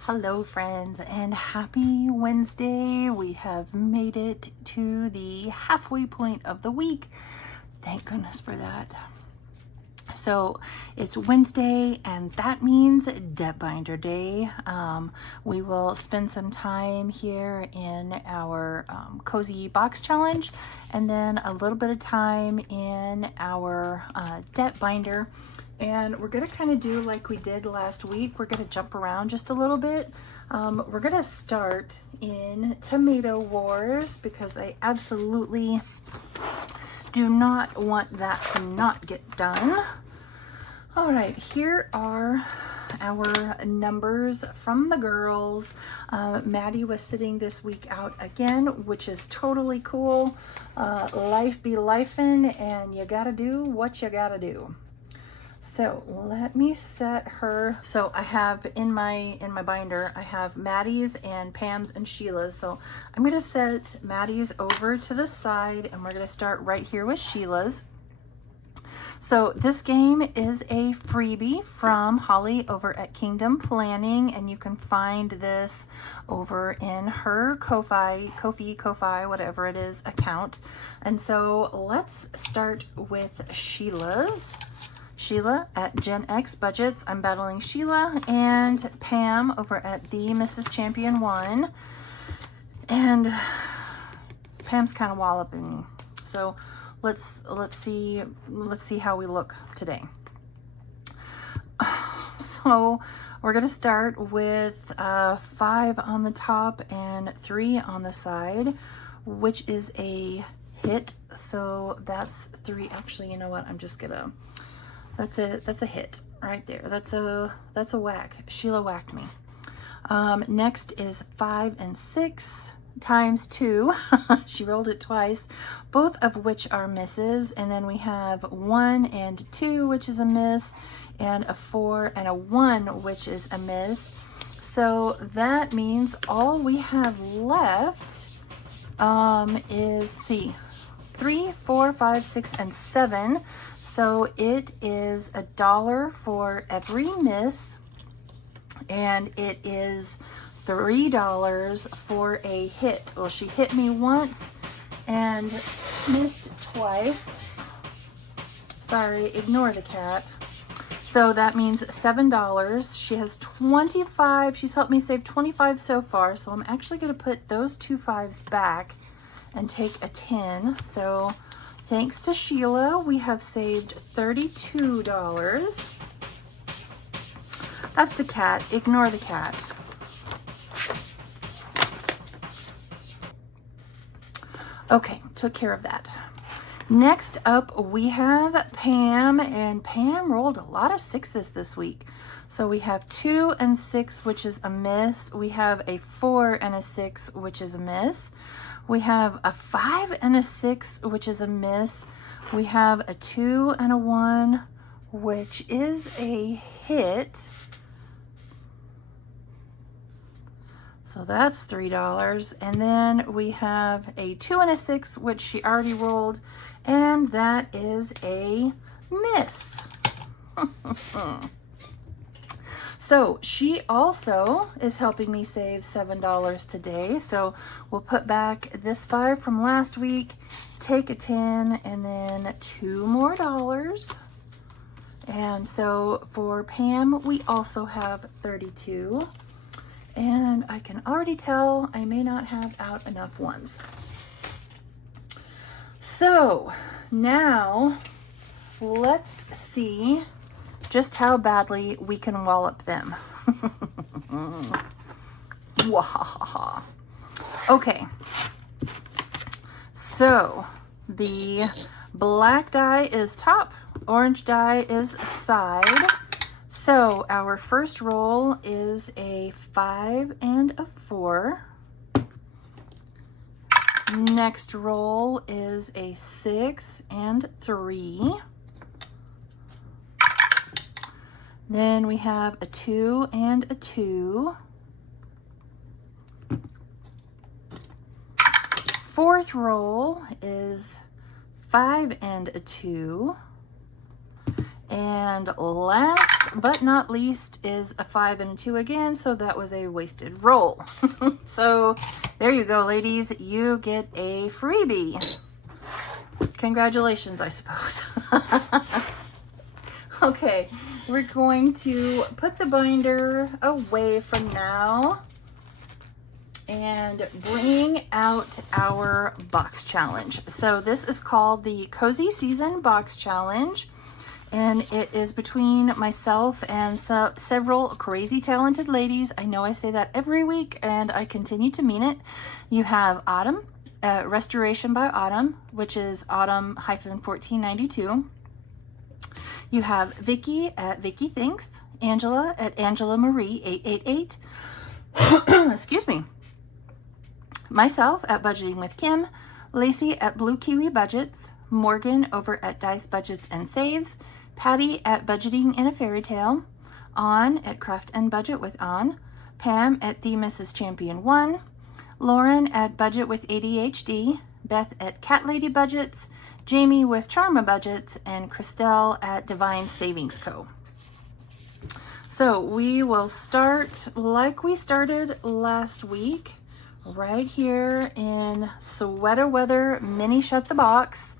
Hello friends, and happy Wednesday. We have made it to the halfway point of the week. Thank goodness for that. So it's Wednesday, and that means Debt Binder Day. We will spend some time here in our Cozy Box Challenge, and then a little bit of time in our Debt Binder. And we're going to kind of do like we did last week. We're going to jump around just a little bit. We're going to start in Tomato Wars because I absolutely do not want that to not get done. All right, here are our numbers from the girls. Maddie was sitting this week out again, which is totally cool. Life be lifin', and you gotta do what you gotta do. So let me set her. So I have in my binder, I have Maddie's and Pam's and Sheila's. So I'm gonna set Maddie's over to the side, and we're gonna start right here with Sheila's. So this game is a freebie from Holly over at Kingdom Planning, and you can find this over in her Ko-fi, whatever it is, account. And so let's start with Sheila's. Sheila at Gen X Budgets. I'm battling Sheila and Pam over at the Mrs. Champion 1. And Pam's kind of walloping me. So let's see how we look today. So we're gonna start with 5 on the top and 3 on the side, which is a hit. So that's 3. Actually, you know what? I'm just gonna. That's a hit right there. That's a whack. Sheila whacked me. Next is 5 and 6 times 2. She rolled it twice, both of which are misses. And then we have 1 and 2, which is a miss, and a 4 and a 1, which is a miss. So that means all we have left is 3, 4, 5, 6, and 7. So it is $1 for every miss, and it is $3 for a hit. Well, she hit me once and missed twice. Sorry, ignore the cat. So that means $7. She has 25. She's helped me save 25 so far. So I'm actually going to put those 2 5s back and take a 10. So thanks to Sheila, we have saved $32. That's the cat. Ignore the cat. Okay, took care of that. Next up, we have Pam, and Pam rolled a lot of 6s this week. So we have 2 and 6, which is a miss. We have a 4 and a 6, which is a miss. We have a 5 and a 6, which is a miss. We have a 2 and a 1, which is a hit. So that's $3. And then we have a 2 and a 6, which she already rolled, and that is a miss. So she also is helping me save $7 today. So we'll put back this 5 from last week, take a 10, and then $2 more. And so for Pam, we also have 32. And I can already tell I may not have out enough ones. So now let's see just how badly we can wallop them. Wahaha. Okay, so the black die is top, orange die is side. So our first roll is a 5 and a 4. Next roll is a 6 and 3. Then we have a 2 and a 2. Fourth roll is 5 and a 2. And last but not least is a 5 and a 2 again, so that was a wasted roll. So there you go, ladies. You get a freebie. Congratulations, I suppose. Okay, we're going to put the binder away for now and bring out our box challenge. So this is called the Cozy Season Box Challenge, and it is between myself and several crazy talented ladies. I know I say that every week, and I continue to mean it. You have Autumn, Restoration by Autumn, which is Autumn-1492. You have Vicky at Vicky Thinks, Angela at Angela Marie 888. Excuse me. Myself at Budgeting with Kim, Lacey at Blue Kiwi Budgets, Morgan over at Dice Budgets and Saves, Patty at Budgeting in a Fairy Tale, On at Craft and Budget with On, Pam at The Mrs. Champion 1, Lauren at Budget with ADHD, Beth at Cat Lady Budgets, Jamie with Charma Budgets, and Christelle at Divine Savings Co. So we will start like we started last week, right here in Sweater Weather Mini Shut the Box.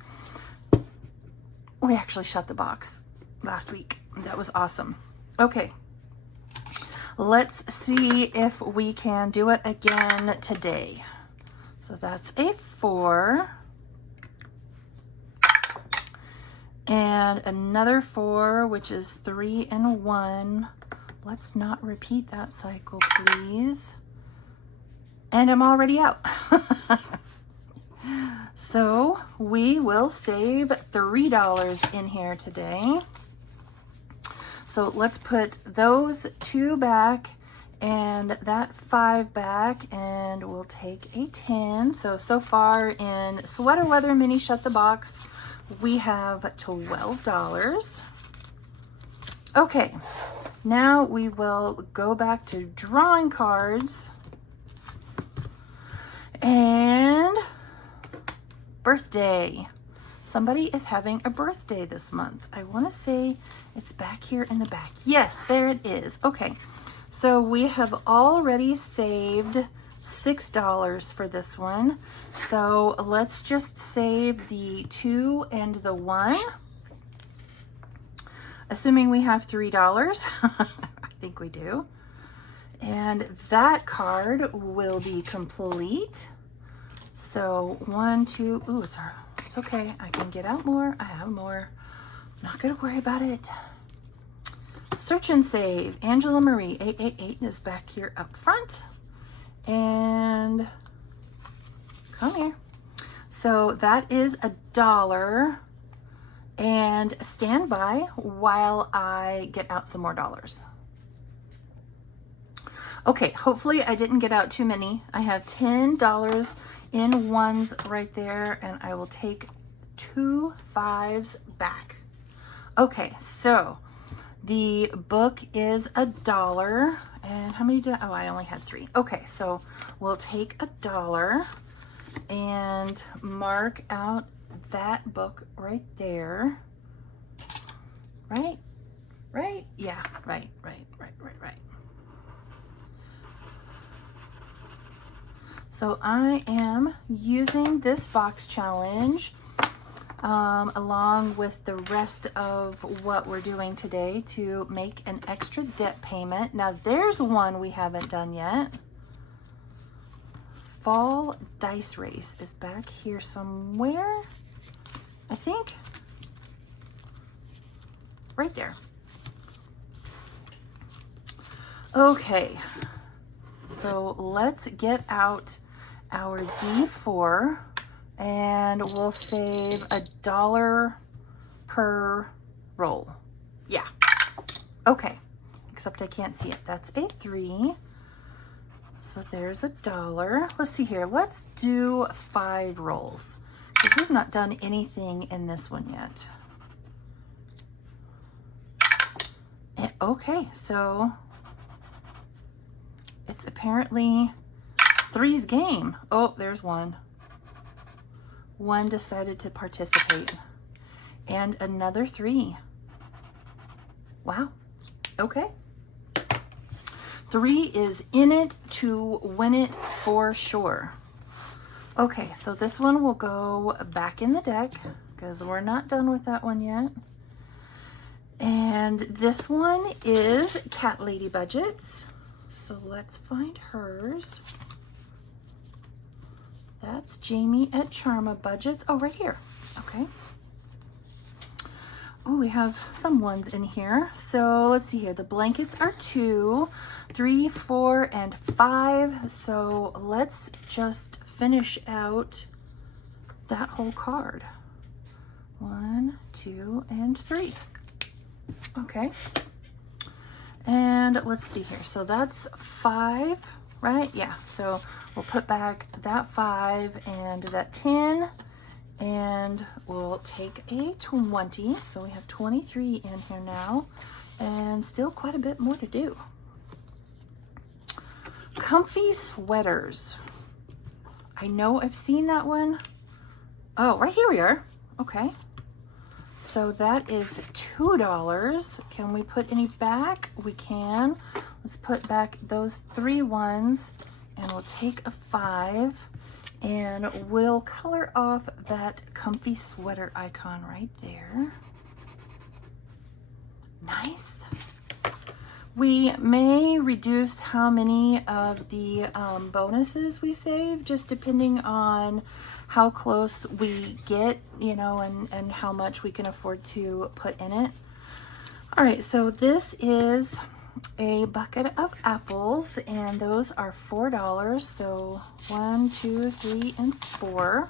We actually shut the box last week. That was awesome. Okay, let's see if we can do it again today. So that's a 4. And another 4, which is 3 and 1. Let's not repeat that cycle, please. And I'm already out. So we will save $3 in here today. So let's put those 2 back and that 5 back, and we'll take a 10. So far in Sweater Weather Mini Shut the Box, we have $12. Okay, now we will go back to drawing cards and birthday. Somebody is having a birthday this month. I want to say it's back here in the back. Yes, there it is. Okay, so we have already saved $6 for this one. So let's just save the 2 and the 1. Assuming we have $3. I think we do. And that card will be complete. So 1, 2, ooh, it's okay. I can get out more. I have more. Not gonna worry about it. Search and save. Angela Marie 888 is back here up front. And come here. So that is $1. And stand by while I get out some more dollars. Okay, hopefully I didn't get out too many. I have $10 in ones right there, and I will take 2 5s back. Okay, so the book is $1. And how many did I, oh, I only had 3. Okay, so we'll take $1 and mark out that book right there. Right? Yeah, right. So I am using this box challenge along with the rest of what we're doing today to make an extra debt payment. Now there's one we haven't done yet. Fall Dice Race is back here somewhere, I think. Right there. Okay, so let's get out our D4 and we'll save $1 per roll. Yeah. Okay, except I can't see it. That's a 3. So there's $1. Let's see here. Let's do 5 rolls because we've not done anything in this one yet. And, okay, so it's apparently 3's game. Oh, there's 1. One decided to participate. And another 3. Wow. Okay. 3 is in it to win it for sure. Okay, so this one will go back in the deck because we're not done with that one yet. And this one is Cat Lady Budgets. So let's find hers. That's Jamie at Charma Budgets. Oh, right here. Okay. Oh, we have some ones in here. So let's see here. The blankets are 2, 3, 4, and 5. So let's just finish out that whole card. 1, 2, and 3. Okay. And let's see here. So that's 5, right? Yeah. So we'll put back that 5 and that 10. And we'll take a 20. So we have 23 in here now. And still quite a bit more to do. Comfy sweaters. I know I've seen that one. Oh, right here we are. Okay. So that is $2. Can we put any back? We can. Let's put back those 3 ones. And we'll take a 5. And we'll color off that comfy sweater icon right there. Nice. We may reduce how many of the bonuses we save, just depending on how close we get, you know, and how much we can afford to put in it. All right, so this is a bucket of apples, and those are $4. So 1, 2, 3, and 4.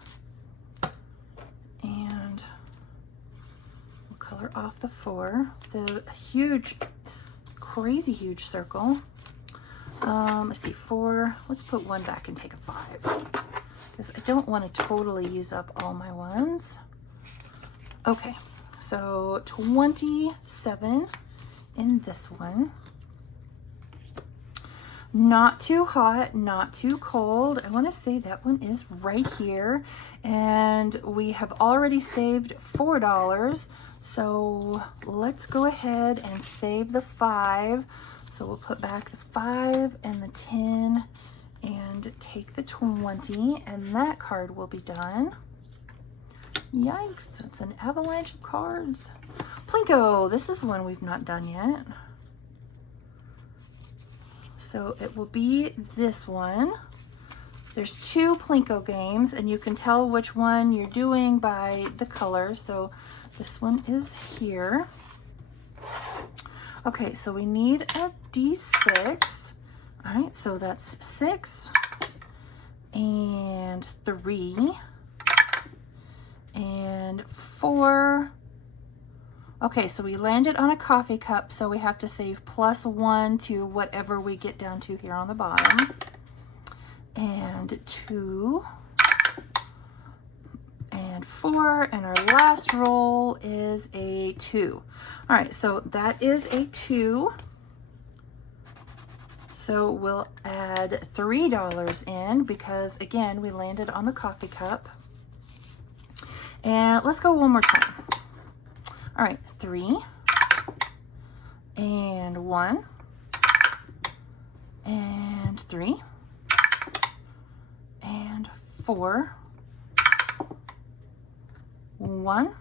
And we'll color off the 4. So a huge, crazy huge circle. Let's see, 4. Let's put 1 back and take a 5, because I don't want to totally use up all my ones. Okay, so 27 in this one. Not too hot, not too cold. I want to say that one is right here. And we have already saved $4. So let's go ahead and save the 5. So we'll put back the 5 and the 10 and take the 20. And that card will be done. Yikes, it's an avalanche of cards. Plinko, this is one we've not done yet. So it will be this one. There's 2 Plinko games, and you can tell which one you're doing by the color. So this one is here. Okay, so we need a D6. All right, so that's 6 and 3 and 4. Okay, so we landed on a coffee cup, so we have to save +1 to whatever we get down to here on the bottom. And 2 and 4, and our last roll is a 2. All right, so that is a 2. So we'll add $3 in because, again, we landed on the coffee cup. And let's go one more time. All right, 3 and 1 and 3 and 4, 1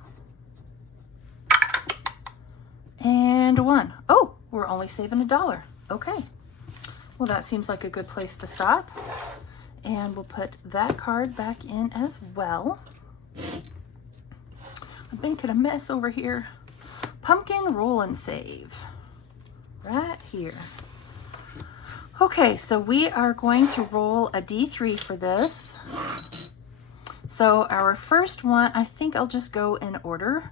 and 1. Oh, we're only saving $1. Okay. Well, that seems like a good place to stop. And we'll put that card back in as well. I'm making a mess over here. Pumpkin roll and save. Right here. Okay, so we are going to roll a D3 for this. So our first one, I think I'll just go in order.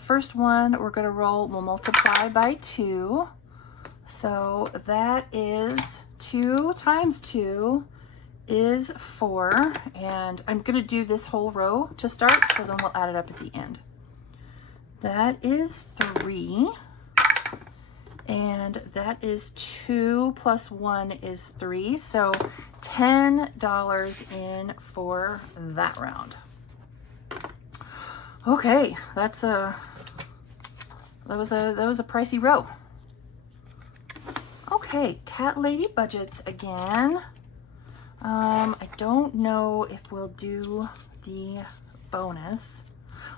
First one we're going to roll, we'll multiply by 2. So that is 2 times 2 is 4, and I'm going to do this whole row to start, so then we'll add it up at the end. That is 3, and that is 2 plus 1 is 3, so $10 in for that round. Okay, that was a pricey row. Okay, Cat Lady budgets again. I don't know if we'll do the bonus.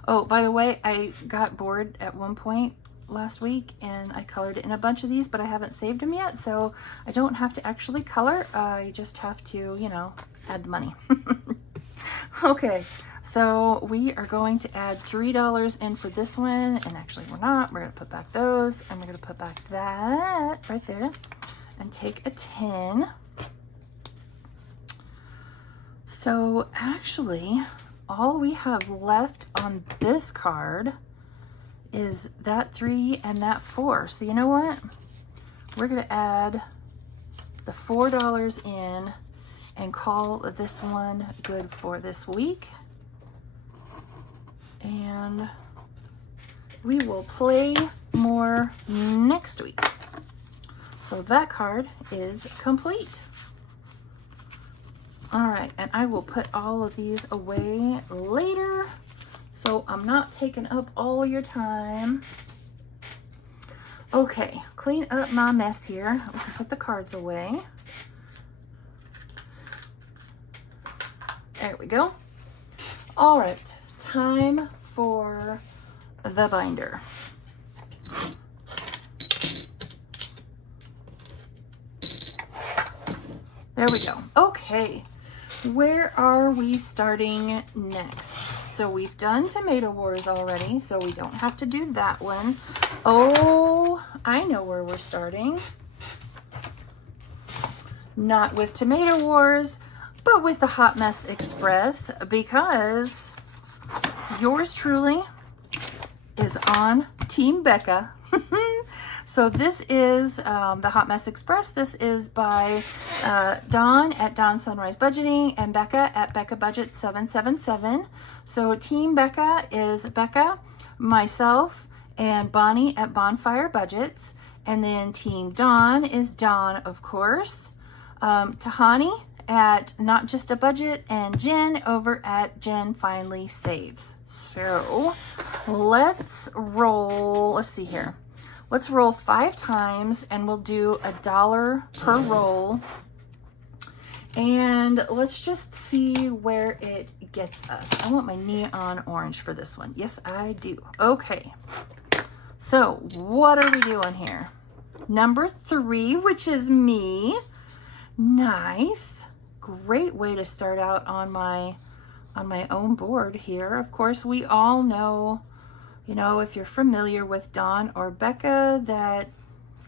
Oh, by the way, I got bored at one point last week and I colored in a bunch of these, but I haven't saved them yet, so I don't have to actually color. I just have to, you know, add the money. Okay, so we are going to add $3 in for this one, and actually we're not. We're gonna put back those, and we're gonna put back that right there, and take a 10. So actually, all we have left on this card is that 3 and that 4. So you know what? We're gonna add the $4 in and call this one good for this week. And we will play more next week. So that card is complete. All right, and I will put all of these away later, so I'm not taking up all your time. Okay, clean up my mess here. We can put the cards away. There we go. All right, time for the binder. There we go. Okay, where are we starting next? So we've done Tomato Wars already, so we don't have to do that one. Oh, I know where we're starting. Not with Tomato Wars, but with the Hot Mess Express, because yours truly is on Team Becca. So this is the Hot Mess Express. This is by Dawn at Dawn Sunrise Budgeting and Becca at Becca Budget 777. So Team Becca is Becca, myself, and Bonnie at Bonfire Budgets. And then Team Dawn is Dawn, of course. Tahani at Not Just a Budget, and Jen over at Jen Finally Saves. So let's roll. Let's see here. Let's roll 5 times, and we'll do $1 per roll. And let's just see where it gets us. I want my neon orange for this one. Yes, I do. Okay. So what are we doing here? Number 3, which is me. Nice. Great way to start out on my own board here. Of course, we all know, you know, if you're familiar with Dawn or Becca, that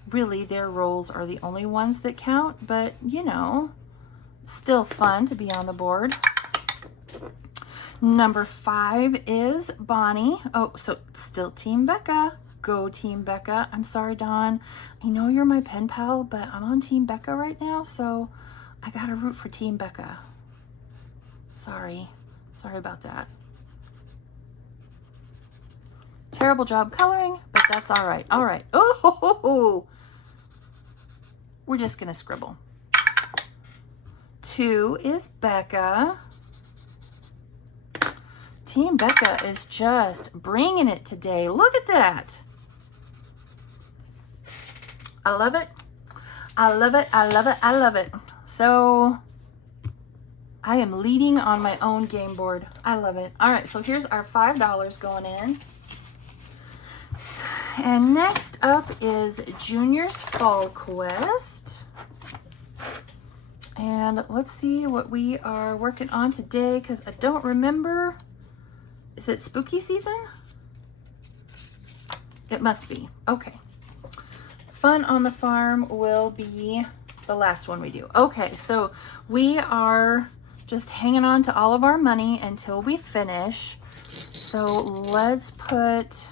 really their rolls are the only ones that count, but you know, still fun to be on the board. Number 5 is Bonnie. Oh, so still Team Becca. Go Team Becca. I'm sorry, Dawn. I know you're my pen pal, but I'm on Team Becca right now, so I gotta root for Team Becca. Sorry about that. Terrible job coloring, but that's all right. All right. Oh, ho, ho, ho. We're just gonna scribble. 2 is Becca. Team Becca is just bringing it today. Look at that. I love it. I love it. I love it. I love it. So I am leading on my own game board. I love it. All right, so here's our $5 going in. And next up is Junior's Fall Quest. And let's see what we are working on today, because I don't remember. Is it spooky season? It must be. Okay. Fun on the Farm will be the last one we do. Okay, so we are just hanging on to all of our money until we finish. So let's put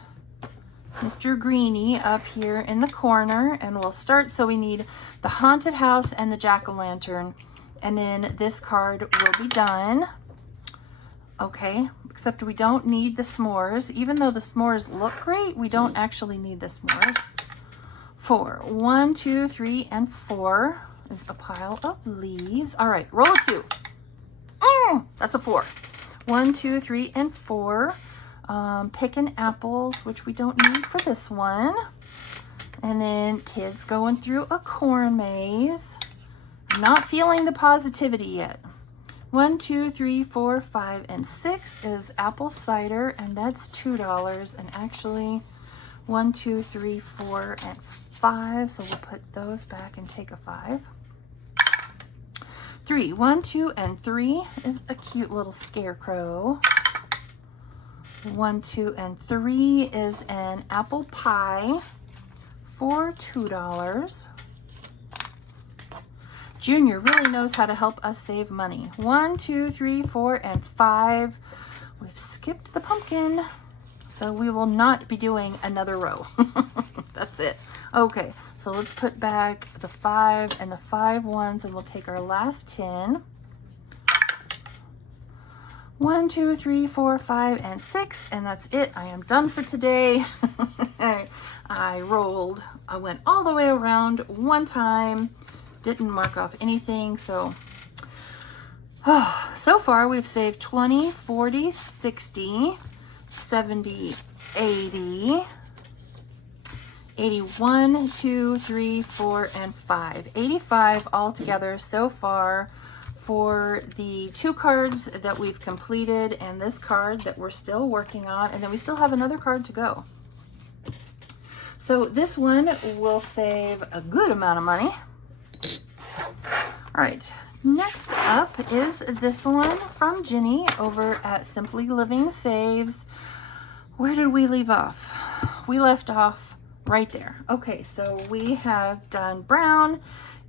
Mr. Greenie up here in the corner, and we'll start. So we need the haunted house and the jack-o'-lantern, and then this card will be done. Okay, except we don't need the s'mores. Even though the s'mores look great, we don't actually need the s'mores. 4. 1, 2, 3, and 4 is a pile of leaves. All right, roll a 2. That's a 4. 1, 2, 3, and 4. picking apples, which we don't need for this one. And then kids going through a corn maze. I'm not feeling the positivity yet. 1, 2, 3, 4, 5, and 6 is apple cider, and that's $2. And actually, 1, 2, 3, 4, and 5. So we'll put those back and take a 5. 3, 1, 2, and 3 is a cute little scarecrow. 1, 2, and 3 is an apple pie for $2. Junior really knows how to help us save money. 1, 2, 3, 4, and 5. We've skipped the pumpkin, so we will not be doing another row. That's it. Okay, so let's put back the 5 and the 5 ones, and we'll take our last 10. 1, 2, 3, 4, 5, and 6, and that's it. I am done for today. I went all the way around one time, didn't mark off anything. So far we've saved 20, 40, 60, 70, 80, 81, 2, 3, 4, and 5. 85 altogether so far for the 2 cards that we've completed and this card that we're still working on, and then we still have another card to go. So this one will save a good amount of money. All right, next up is this one from Ginny over at Simply Living Saves. Where did we leave off? We left off right there. Okay, so we have done brown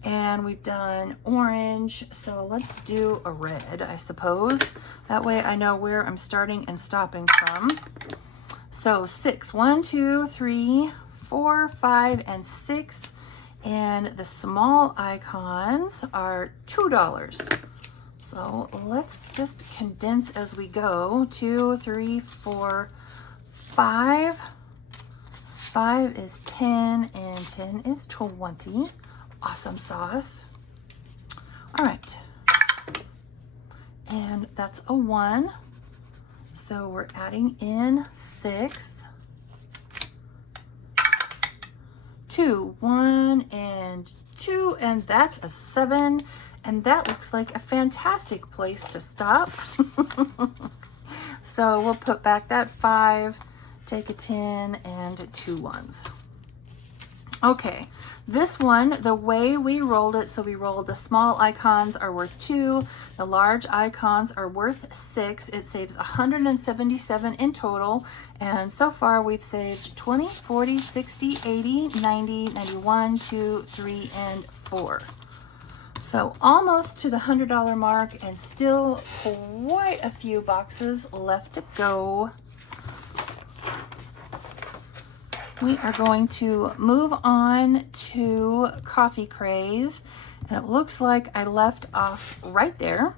and we've done orange. So let's do a red, I suppose. That way I know where I'm starting and stopping from. So 6, 1, 2, 3, 4, 5, and 6. And the small icons are $2. So let's just condense as we go. 2, 3, 4, 5. 5 is 10 and 10 is 20. Awesome sauce. All right. And that's a 1. So we're adding in 6. 2, 1, and 2, and that's a 7. And that looks like a fantastic place to stop. So we'll put back that 5, take a 10, and 2 ones. Okay, this one, the way we rolled it, so we rolled the small icons are worth 2, the large icons are worth 6. It saves 177 in total, and so far we've saved 20, 40, 60, 80, 90, 91, 2, 3, and 4. So almost to the $100 mark, and still quite a few boxes left to go. We are going to move on to Coffee Craze, and it looks like I left off right there.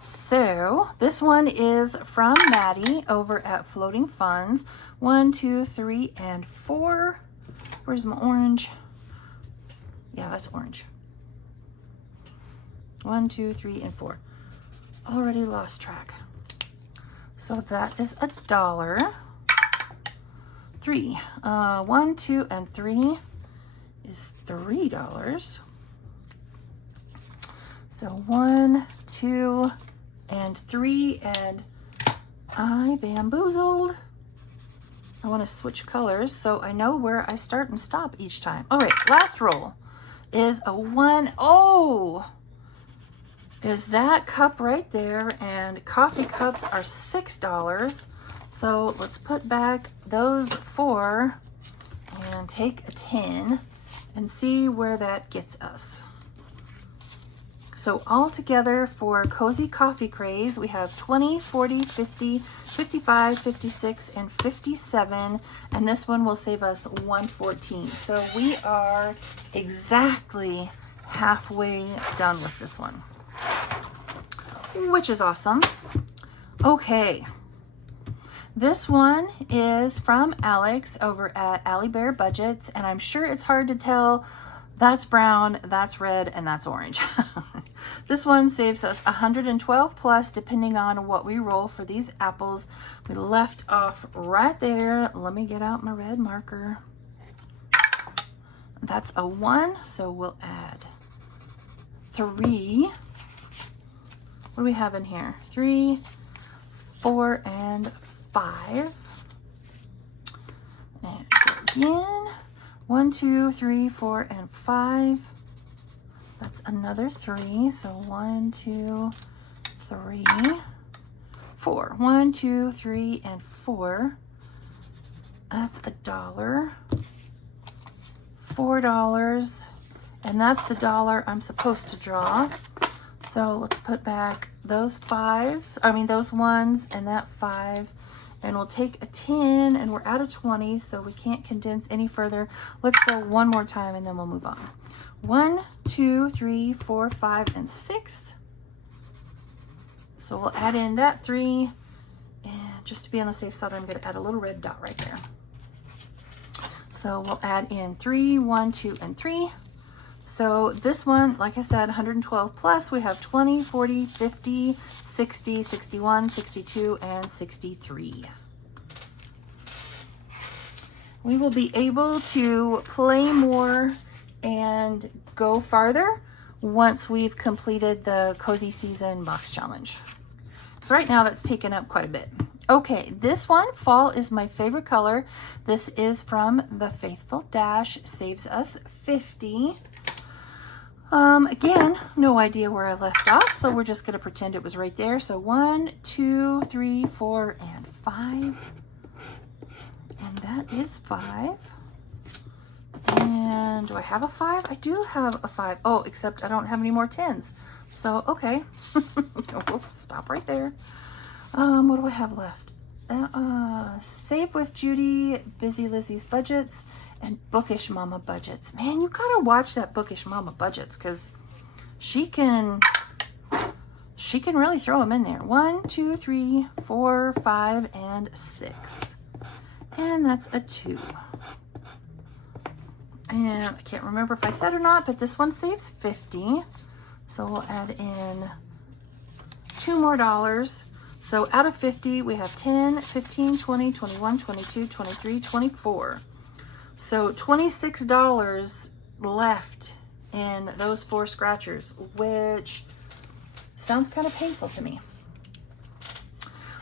So this one is from Maddie over at Floating Funds. 1, 2, 3, and 4. Where's my orange? Yeah, that's orange. 1, 2, 3, and 4. Already lost track. So that is $1. 3. 1, 2, and 3 is $3. So 1, 2, and 3, and I bamboozled. I want to switch colors so I know where I start and stop each time. All right, last roll is a 1. Oh, is that cup right there, and coffee cups are $6. So let's put back those 4 and take a 10 and see where that gets us. So all together for Cozy Coffee Craze, we have 20, 40, 50, 55, 56, and 57. And this one will save us 114. So we are exactly halfway done with this one, which is awesome. Okay. This one is from Alex over at Allie Bear Budgets, and I'm sure it's hard to tell That's brown, that's red, and that's orange. This one saves us 112 plus, depending on what we roll for these apples. We left off right there. Let me get out my red marker. That's a 1, so we'll add 3. What do we have in here? 3, 4, and 5. And go again. 1, 2, 3, 4, and 5. That's another 3. So 1, 2, 3, 4. 1, 2, 3, and 4. That's $1. $4. And that's the dollar I'm supposed to draw. So let's put back those 5s, those 1s and that 5. And we'll take a 10, and we're out of 20, so we can't condense any further. Let's go one more time, and then we'll move on. 1, 2, 3, 4, 5, and 6. So we'll add in that 3, and just to be on the safe side, I'm going to add a little red dot right there. So we'll add in 3, 1, 2, and 3. So this one, like I said, 112 plus, we have 20, 40, 50, 60, 61, 62, and 63. We will be able to play more and go farther once we've completed the Cozy Season Box Challenge. So right now that's taken up quite a bit. Okay, this one, fall, is my favorite color. This is from the Faithful Dash, saves us 50. Again, no idea where I left off, so we're just going to pretend it was right there. So 1, 2, 3, 4, and 5. And that is 5. And do I have a 5? I do have a 5. Oh, except I don't have any more 10s. So, okay. We'll stop right there. What do I have left? Save with Judy, Busy Lizzie's Budgets, and Bookish Mama Budgets. Man, you gotta watch that Bookish Mama Budgets, because she can really throw them in there. 1, 2, 3, 4, 5, and 6. And that's a 2. And I can't remember if I said or not, but this one saves 50. So we'll add in 2 more dollars. So out of 50, we have 10, 15, 20, 21, 22, 23, 24. So $26 left in those 4 scratchers, which sounds kind of painful to me.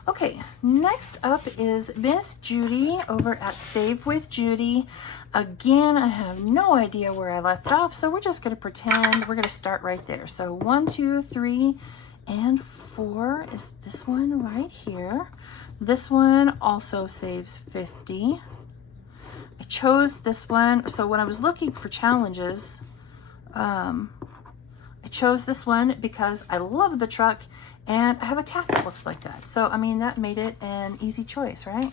Okay, next up is Miss Judy over at Save with Judy. Again, I have no idea where I left off, so we're just going to pretend we're going to start right there. So 1, 2, 3, and 4 is this one right here. This one also saves 50. I chose this one, so when I was looking for challenges, I chose this one because I love the truck and I have a cat that looks like that. So, I mean, that made it an easy choice, right?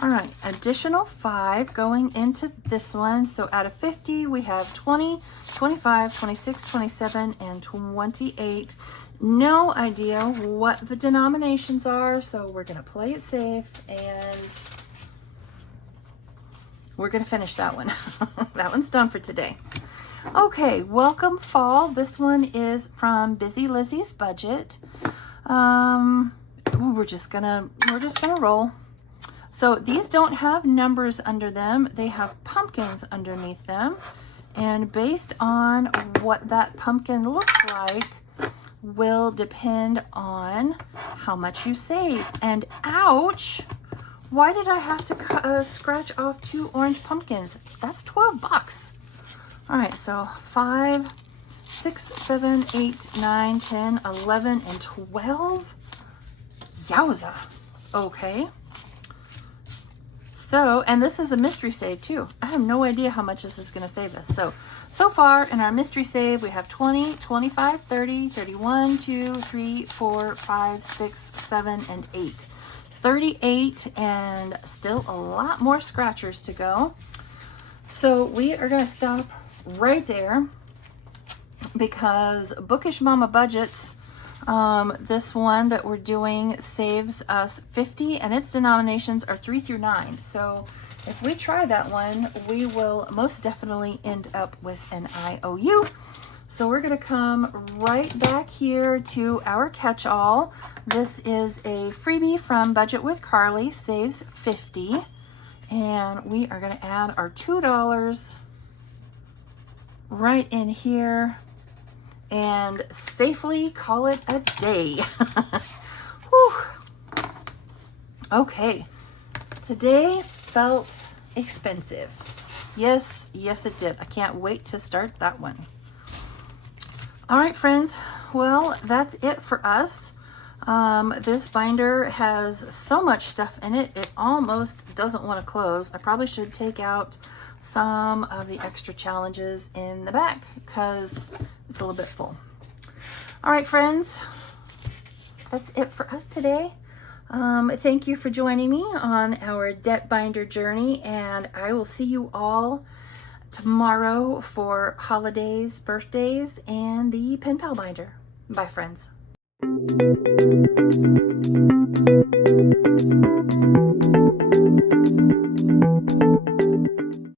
All right, additional 5 going into this one. So out of 50, we have 20, 25, 26, 27, and 28. No idea what the denominations are, so we're going to play it safe and we're going to finish that one. That one's done for today. Okay, welcome fall. This one is from Busy Lizzie's Budget. We're just gonna roll. So these don't have numbers under them. They have pumpkins underneath them. And based on what that pumpkin looks like will depend on how much you save. And ouch! Why did I have to scratch off 2 orange pumpkins? That's $12. All right, so 5, 6, 7, 8, 9, 10, 11, and 12. Yowza. Okay. So, and this is a mystery save too. I have no idea how much this is going to save us. So far in our mystery save, we have 20, 25, 30, 31, 2, 3, 4, 5, 6, 7, and 8. 38, and still a lot more scratchers to go. So we are going to stop right there because Bookish Mama Budgets, this one that we're doing saves us 50, and its denominations are 3 through 9. So if we try that one, we will most definitely end up with an IOU. So we're going to come right back here to our catch-all. This is a freebie from Budget with Carly, saves 50. And we are going to add our $2 right in here and safely call it a day. Whew. Okay, today felt expensive. Yes, it did. I can't wait to start that one. All right, friends. Well, that's it for us. This binder has so much stuff in it, it almost doesn't want to close. I probably should take out some of the extra challenges in the back because it's a little bit full. All right, friends. That's it for us today. Thank you for joining me on our debt binder journey, and I will see you all tomorrow for holidays, birthdays, and the pen pal binder. Bye, friends.